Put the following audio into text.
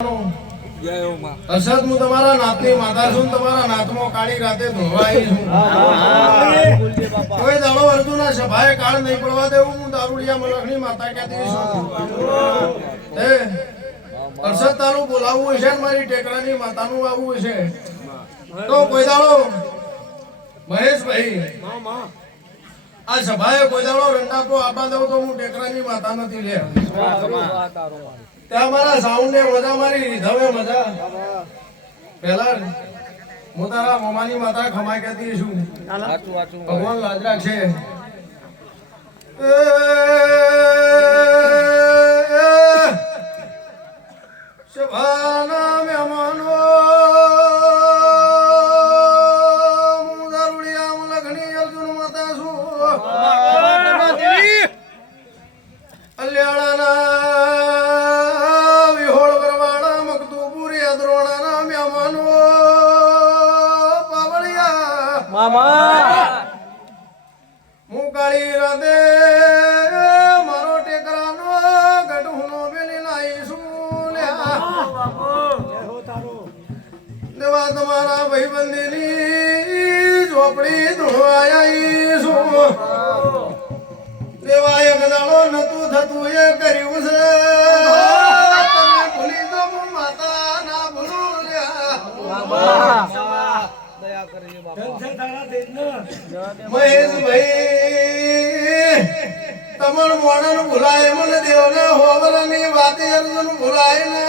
અસદ હું તમારા નાતની માતા છું, તમારા નાતમાં કાળી રાતે ધોવાઈ છું. કોઈ દાડો અર્જુના સભાએ કાળ નહીં પડવા દેવું. હું દારૂડિયા મલખની માતા કહેતી છું. અરસદ તારું બોલાવવું હશે ને મારી ટેકરાની માતાનું આવવું હશે તો કોઈ દાડો મહેશભાઈ આ સભાએ કોઈ દાડો રંડાકો આપવા દઉં તો હું ટેકરાની માતા નથી લે. ત્યાં મારા સાઉન્ડ ને મજા મારી રીધવે મજા પેલા હું તારા મમાની માતા ખમાઈ કહેતી છું. ભગવાન લાજ રાખશે. સભાના મહેમાનો હું દારૂડિયા લખણી અર્જુન માતા છું. અલ્યાળાના વિહોળ વરવાડા મકતુપુરી અદ્રોણાના મહેમાનો પાવળિયા મામા હું કાળી રાતે મારો ટેકરાનો ગઢુનો બેલી લાઈશું દેવા તમારા ભાઈબંધીની ઝોપડી ધોવાઈશું. દેવા એક દાડો નતું થતું એ કર્યું છે. તમે ભૂલી તો હું માતા ના ભૂલું મહેશભાઈ તમણ મોણન ભૂલાય મને દેવને હોવરની વાતે અર્જુન ભૂલાય ને